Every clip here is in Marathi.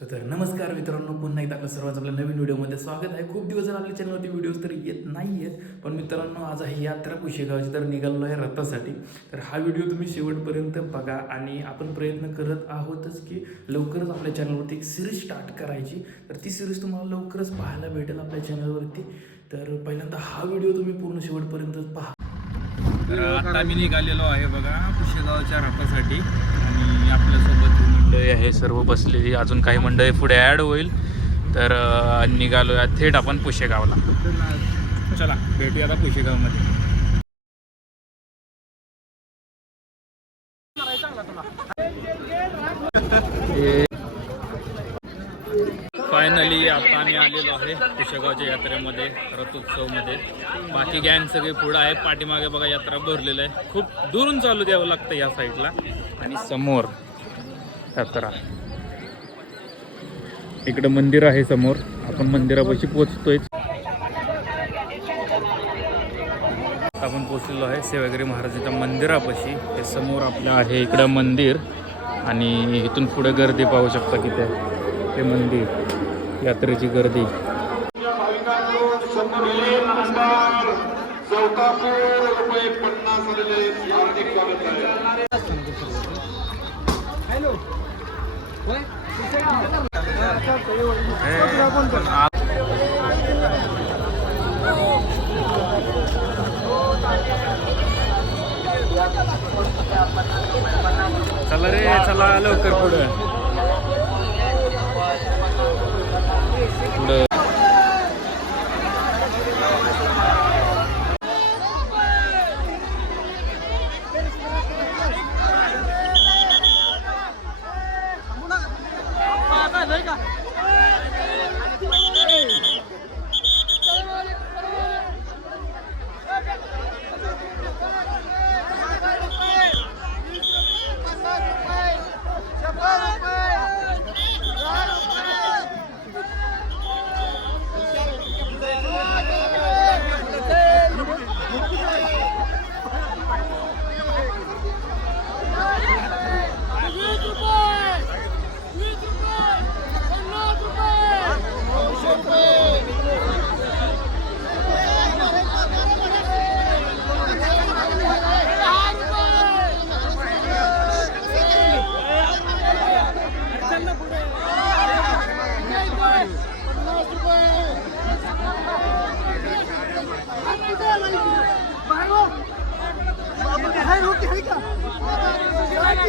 सो तर नमस्कार मित्रांनो पुन्हा एकदा आपलं सर्वांचं आपल्या नवीन व्हिडिओमध्ये स्वागत आहे. खूप दिवस झाले आपल्या चॅनलवरती व्हिडिओज तर येत नाही आहेत पण मित्रांनो आज आहे यात्रा कुशेगावची तर निघालो आहे रथासाठी. तर हा व्हिडिओ तुम्ही शेवटपर्यंत बघा आणि आपण प्रयत्न करत आहोतच की लवकरच आपल्या चॅनलवरती एक सिरीज स्टार्ट करायची. तर ती सिरीज तुम्हाला लवकरच पाहायला भेटेल आपल्या चॅनलवरती तर पहिल्यांदा हा व्हिडिओ तुम्ही पूर्ण शेवटपर्यंत पहा. तर आता मी निघालेलो आहे बघा कुशेगावच्या रथासाठी आणि आपल्यासोबत मंडळी आहे सर्व बसलेली. अजून काही मंडळी पुढे ॲड होईल. तर निघालो थेट आपण पुशेगावला. चला भेटूया आता पुशेगावमध्ये. फायनली आता आम्ही आलेलो आहे कुशेगावच्या यात्रेमध्ये रथोत्सवमध्ये. बाकी गँग सगळे पुढं आहे पाठीमागे बघा यात्रा भरलेलं आहे. खूप दुरून चालू द्यावं लागतं या साईडला आणि समोर यात्रा इकडं मंदिर आहे समोर. आपण मंदिरापाशी पोचतोय आपण पोचलेलो आहे सेवागिरी महाराजांच्या मंदिरापाशी. हे समोर आपलं आहे इकडं मंदिर. आणि इथून पुढे गर्दी पाहू शकता की ते मंदिर. यात्रेची गर्दी. पन्नास आलेले हार्दिक स्वागत आहे चला रे चला लवकर पुढं.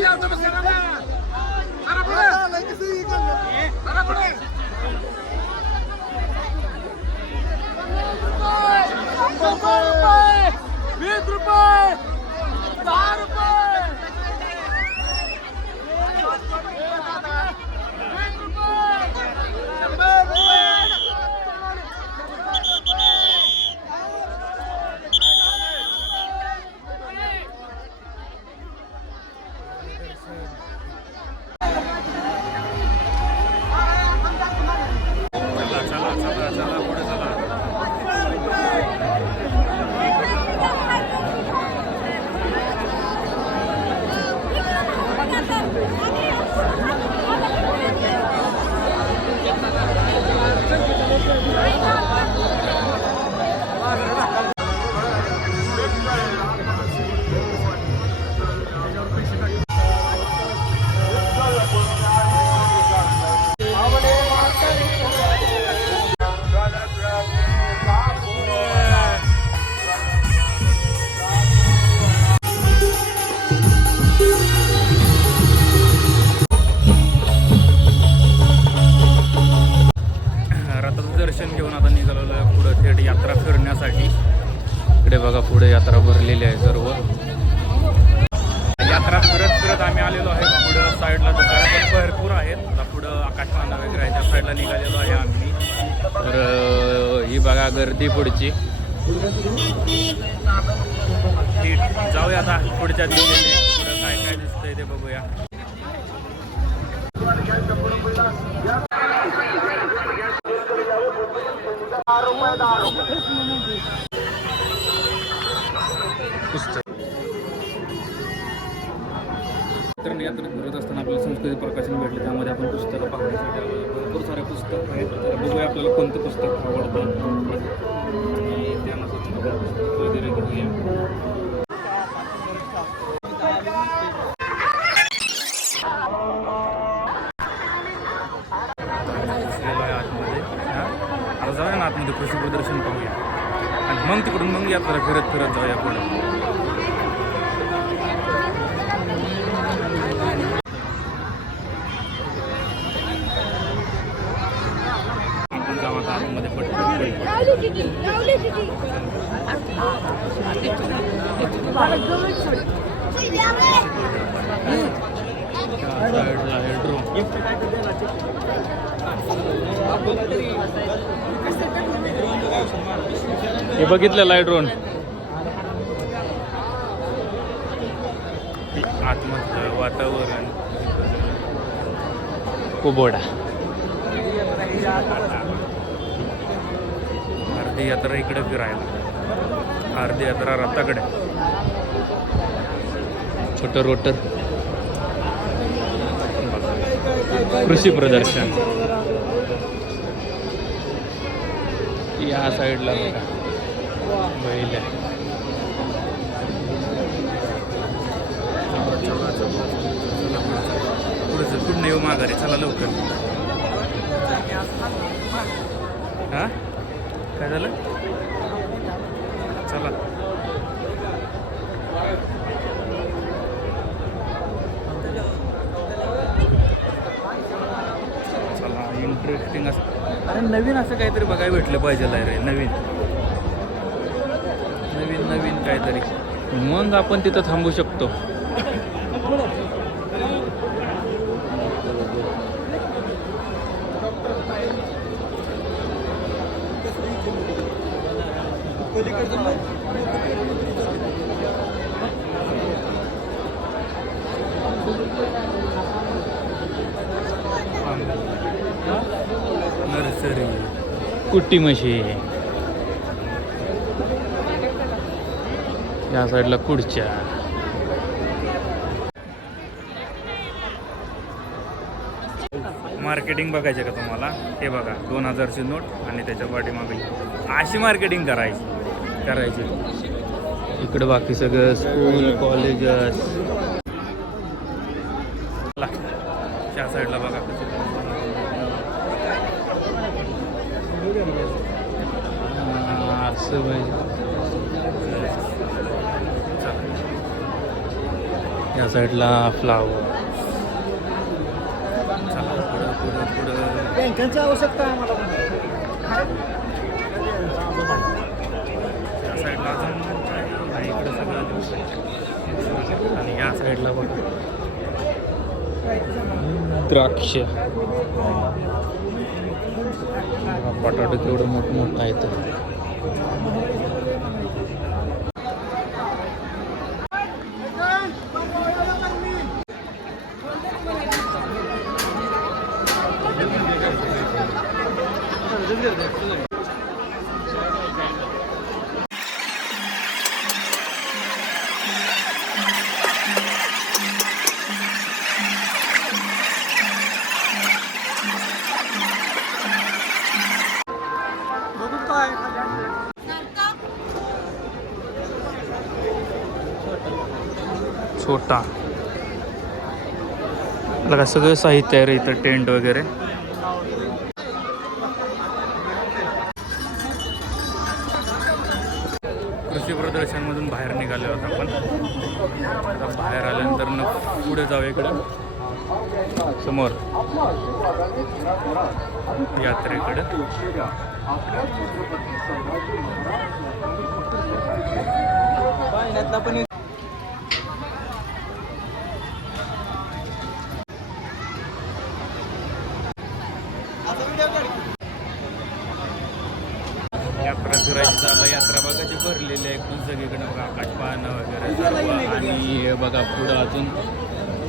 yardım pai! ana. Sana buraya. Sana buraya. बघा गर्दी पुढची. जाऊया आता पुढच्या दिवशी. काय काय दिसतंय ते बघूया. पुस्तक तर यात्रेत फिरत असताना आपल्याला संस्कृती प्रकाशन भेटले. त्यामध्ये आपण पुस्तकं पाहण्यासाठी आलो. पुस्तक आहेत. तर बघूया आपल्याला कोणतं पुस्तक आवडतं. आणि त्यानुसार वगैरे घेऊया. आतमध्ये हां? जाऊया ना आतमध्ये कृषी प्रदर्शन पाहूया. आणि मग तिकडून मग यात्रा फिरत फिरत जाऊया पुढे आपण जाऊ आता आतमध्ये पटकन लावली तिथे लावली तिथे साईडला आहे ड्रोन हे बघितलेलं आहे ड्रोन आतमधलं वातावरण. कुबोडा. अर्धी यात्रा इकडे फिरायला. अर्धी यात्रा रथाकडे छोटं रोटर कृषी प्रदर्शन. या साईडला बैल आहे. पुढचं येऊ माघारी चला लवकर हा? काय झालं? चला चला इंटरेस्टिंग असतं. अरे नवीन असं काहीतरी बघायला भेटलं पाहिजे रे नवीन. नवीन नवीन काहीतरी. मग आपण तिथं थांबू शकतो. सरी कुट्टी म्हशी. या साईडला खुर्च्या. मार्केटिंग बघायचे का तुम्हाला? हे बघा दोन हजारची नोट आणि त्याच्या पाठीमागे. अशी मार्केटिंग करायची. करायची. इकडं बाकी सगळं स्कूल कॉलेज त्या साईडला बघा. असं पाहिजे या साईडला फ्लावर चला पुढं पुढं पुढं बँकांची आवश्यकता आहे मला या साईडला अजून आहे इकडं सगळं आणि या साईडला बघा. द्राक्ष. बटाटे केवढं मोठमोठं आहे तर छोटा. बघा सगळं साहित्य आहे रे इथं टेंट वगैरे. कृषी प्रदर्शनमधून बाहेर निघालो आहोत आपण. आता बाहेर आल्यानंतर न पुढे जाऊ इकडं. समोर. यात्रेकडं. पण यात्रा फिरायची चालू यात्रा बघायची भरलेली आहे. एकदम सगळीकडे बघा आकाश पाहणं वगैरे सर्व. आणि हे बघा पुढं अजून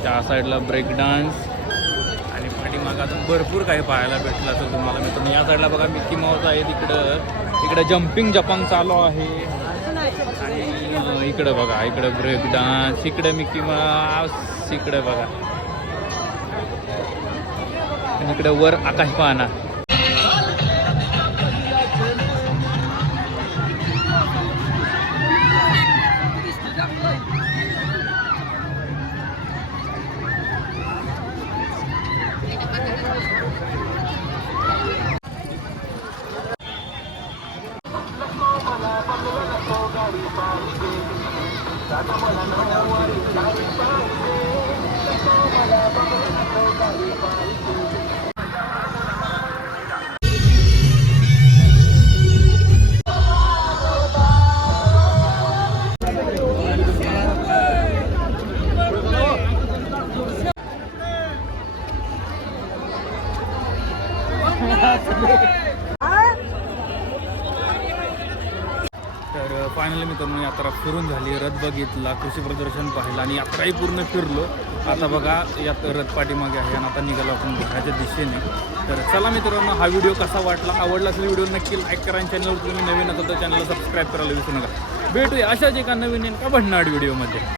त्या साईडला ब्रेक डान्स. आणि पाठीमागं अजून भरपूर काही पाहायला भेटलं असेल तुम्हाला. मित्रांनो या साईडला बघा मिकी माऊस आहे तिकडं. इकडं जम्पिंग जपांग चालू आहे. आणि इकडं बघा इकडं ब्रेक डान्स इकडं मिकी माऊस इकडं बघा. इकडं वर आकाश पाहणा फिरून झाली. रथ बघितला कृषी प्रदर्शन पाहिलं आणि यात्राही पूर्ण फिरलो. आता बघा यात रथ पाठीमागे आहे आणि आता निघालो आपण घराच्या दिशेने. तर चला मित्रांनो हा व्हिडिओ कसा वाटला? आवडला असेल व्हिडिओ नक्की लाईक करा आणि चॅनलवर तुम्ही नवीन असाल तर चॅनलला सबस्क्राईब करायला विसरू नका. भेटूया अशाच एका नवीन एका भन्नाट व्हिडिओमध्ये.